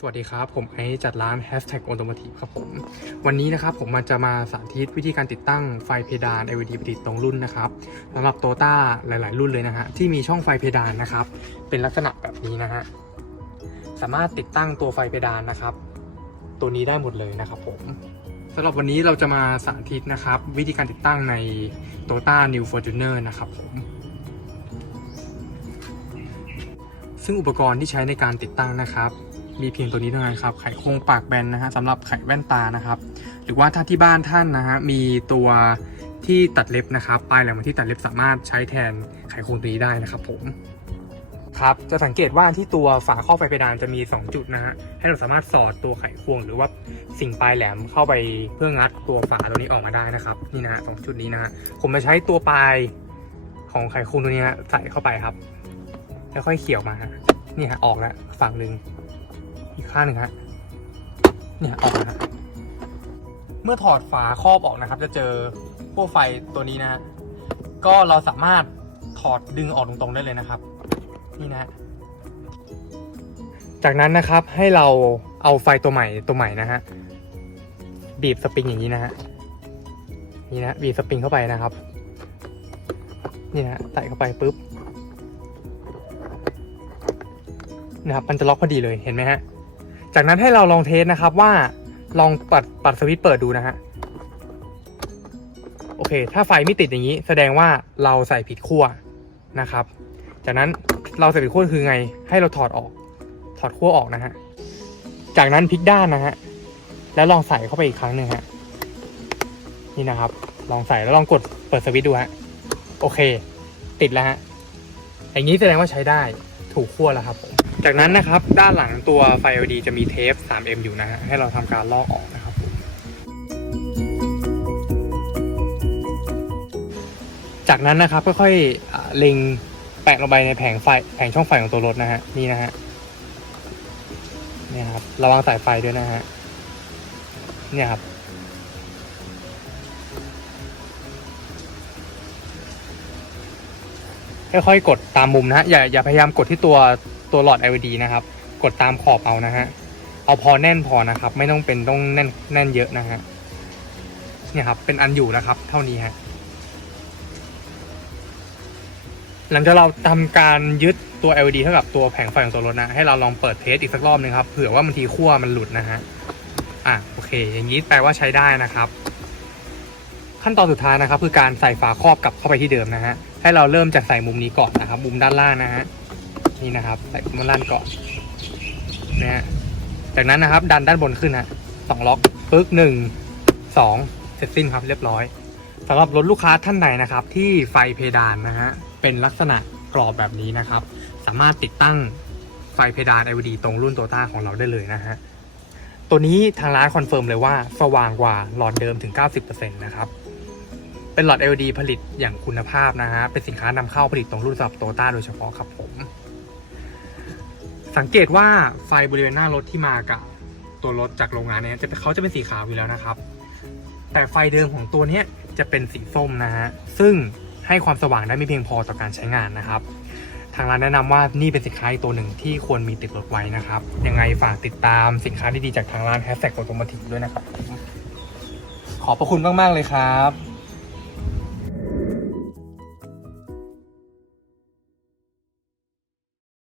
สวัสดีครับ ผมไอจัดร้าน Hashtag Automotive ครับผม วันนี้นะครับผมมันจะมาสาธิตวิธีการติดตั้งไฟเพดาน LED ประดิษฐ์ตรงรุ่นนะครับสำหรับโตต้าหลาย ๆ รุ่นเลยนะฮะที่มีช่องไฟเพดานนะครับ เป็นลักษณะแบบนี้นะฮะสามารถติดตั้งตัวไฟเพดานนะครับ ตัวนี้ได้หมดเลยนะครับผมสำหรับวันนี้เราจะมาสาธิตนะครับ วิธีการติดตั้งใน Toyota New Fortuner นะครับผมซึ่งอุปกรณ์ที่ใช้ในการติดตั้งนะครับ มีเพียงตัวนี้เท่านั้นครับไขโควงปากแบนนะฮะสำหรับไขแว่นตานะครับ หรือว่าถ้าที่บ้านท่านนะฮะมีตัวที่ตัดเล็บนะครับปลายแหลมที่ตัดเล็บสามารถใช้แทนไขโควงตัวนี้ได้นะครับผมครับจะสังเกตว่าที่ตัวฝาครอบไฟเพดานจะมี 2 จุดนะฮะให้เราสามารถสอดตัวไขควง หรือว่าสิ่งปลายแหลมเข้าไปเพื่องัดตัวฝาตัวนี้ออกมาได้นะครับนี่นะฮะสองจุดนี้นะฮะผมจะใช้ตัวปลายของไขควงตัวนี้ใส่เข้าไปครับ แล้วค่อยเขี่ยวมาฮะนี่ฮะออกแล้วฝั่งหนึ่ง อีกข้างหนึ่งฮะเนี่ยออกนะเมื่อถอดฝาครอบออกนะครับ จะเจอพวกไฟตัวนี้นะฮะก็เราสามารถถอดดึงออกตรงๆได้เลยนะครับ นี่นะจากนั้นนะครับให้เราเอาไฟตัวใหม่ตัวใหม่นะฮะบีบสปริงอย่างนี้นะฮะนี่นะบีบสปริงเข้าไปนะครับ นี่นะใส่เข้าไปปุ๊บนะครับมันจะล็อกพอดีเลยเห็นไหมฮะ จากนั้นให้เราลองเทสนะครับว่าลองปัดปัดสวิตช์เปิดดูนะฮะโอเค ถ้าไฟไม่ติดอย่างนี้ แสดงว่าเราใส่ผิดขั้วนะครับ จากนั้นเราใส่ผิดขั้วคือไง ให้เราถอดออก ถอดขั้วออกนะฮะ จากนั้นพลิกด้านนะฮะ แล้วลองใส่เข้าไปอีกครั้งหนึ่งฮะ นี่นะครับ ลองใส่แล้วลองกดเปิดสวิตช์ดูฮะ โอเค ติดแล้วฮะ อย่างนี้แสดงว่าใช้ได้ ถูกขั้วแล้วครับผม จากนั้นนะครับด้านหลังตัวไฟ LED จะมีเทป 3M อยู่นะฮะให้เราทำการลอกออกนะครับผมจากนั้นนะครับค่อยๆเล็งแปะลงไปในแผงไฟแผงช่องไฟของตัวรถนะฮะนี่นะฮะนี่ครับระวังสายไฟด้วยนะฮะเนี่ยครับค่อยๆกดตามมุมนะฮะอย่าอย่าพยายามกดที่ตัว ตัวหลอด LED นะครับ กดตามขอบเอานะฮะ เอาพอแน่นพอนะครับ ไม่ต้องเป็นต้องแน่นแน่นเยอะนะฮะ เนี่ยครับ เป็นอันอยู่นะครับ เท่านี้ฮะ หลังจากเราทำการยึดตัว LED เท่ากับตัวแผงไฟของตัวรถนะ ให้เราลองเปิดเทสอีกสักรอบหนึงครับ เผื่อว่าบางทีขั้วมันหลุดนะฮะ อะ โอเค อย่างนี้แปลว่าใช้ได้นะครับขั้นตอนสุดท้ายนะครับ คือการใส่ฝาครอบกลับเข้าไปที่เดิมนะฮะให้เราเริ่มจากใส่มุมนี้ก่อนนะครับ มุมด้านล่างนะฮะ นี่นะครับใส่มุมด้านล่างก่อนนะฮะจากนั้นนะครับ ดันด้านบนขึ้นฮะสองล็อกปึ๊กหนึ่งสองเสร็จสิ้นครับเรียบร้อยสำหรับรถลูกค้าท่านไหนนะครับ ที่ไฟเพดานนะฮะเป็นลักษณะกรอบแบบนี้นะครับ สามารถติดตั้งไฟเพดาน LED ตรงรุ่นโตต้าของเราได้เลยนะฮะตัวนี้ทางร้านคอนเฟิร์มเลยว่าสว่างกว่าหลอดเดิมถึง 90%นะครับเป็นหลอด LED ผลิตอย่างคุณภาพนะฮะเป็นสินค้านำเข้าผลิตตรงรุ่นสำหรับโตต้าโดยเฉพาะครับผม สังเกตว่าไฟบริเวณหน้ารถที่มากับตัวรถจากโรงงานเนี้ยจะเขาจะเป็นสีขาวอยู่แล้วนะครับ แต่ไฟเดิมของตัวเนี้ยจะเป็นสีส้มนะฮะซึ่งให้ความสว่างได้ไม่เพียงพอต่อการใช้งานนะครับ ทางร้านแนะนำว่านี่เป็นสินค้าตัวหนึ่งที่ควรมีติดรถไว้นะครับ ยังไงฝากติดตามสินค้าดีๆจากทางร้าน Hashtag Automotive ด้วยนะครับ ขอบพระคุณมากๆเลยครับ